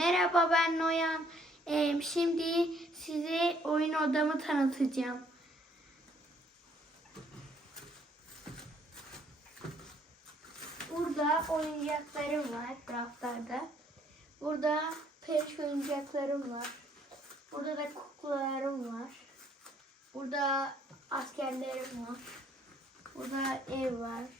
Merhaba ben Noyan. Ee, şimdi size oyun odamı tanıtacağım. Burada oyuncaklarım var raflarda. Burada peluş oyuncaklarım var. Burada da kuklalarım var. Burada askerlerim var. Burada ev var.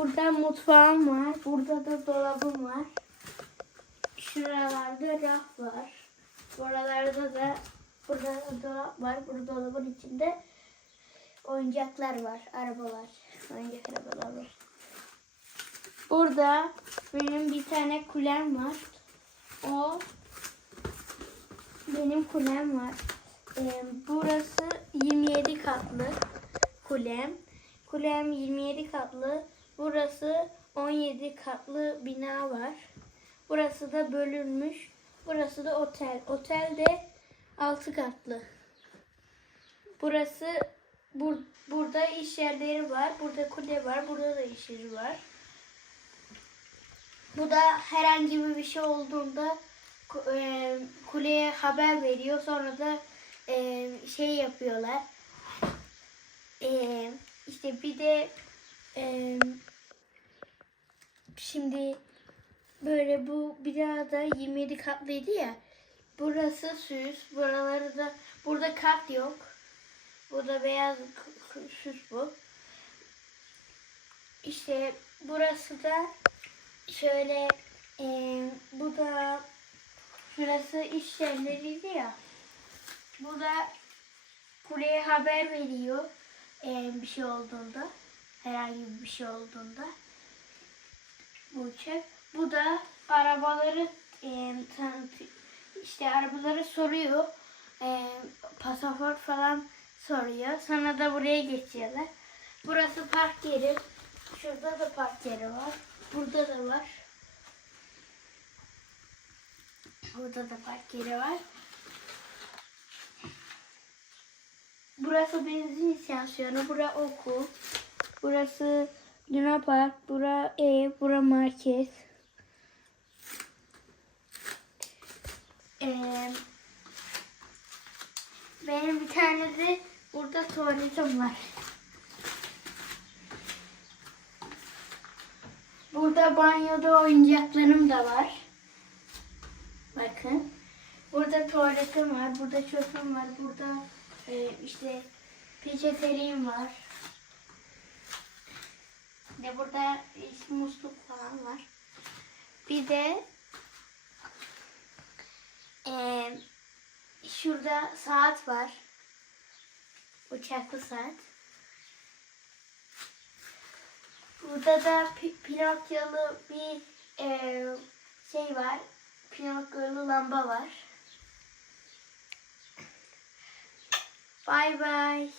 Burada mutfağım var. Burada da dolabım var. Şuralarda raf var. Buralarda da burada da dolap var. Burada dolabın içinde oyuncaklar var. Arabalar. Oyuncak arabalar var. Burada benim bir tane kulem var. O benim kulem var. Ee, burası 27 katlı kulem. Kulem 27 katlı. Burası 17 katlı bina var. Burası da bölünmüş. Burası da otel. Otel de 6 katlı. Burası bur, burada iş yerleri var. Burada kule var. Burada da iş yeri var. Bu da herhangi bir şey olduğunda e, kuleye haber veriyor. Sonra da e, şey yapıyorlar. E, işte bir de e, şimdi böyle bu bina da 27 katlıydı ya. Burası süs. Buraları da burada kat yok. Burada beyaz süs bu. İşte burası da şöyle e, bu da şurası iş yerleriydi ya. Bu da kuleye haber veriyor e, bir şey olduğunda. Herhangi bir şey olduğunda. Bu uçak. Bu da arabaları e, tanıtıyor. İşte arabaları soruyor. E, pasaport falan soruyor. Sonra da buraya geçiyorlar. Burası park yeri. Şurada da park yeri var. Burada da var. Burada da park yeri var. Burası benzin istasyonu. Bura okul. Burası Luna Park. Bura ev. Bura market. Ee, benim bir tane de burada tuvaletim var. Burada banyoda oyuncaklarım da var. Bakın. Burada tuvaletim var. Burada çöpüm var. Burada e, işte peçeteliğim var. De burada musluk falan var. Bir de e, şurada saat var. Uçaklı saat. Burada da pi- Pinokyo'lu bir e, şey var. Pinokyo'lu lamba var. Bye bye.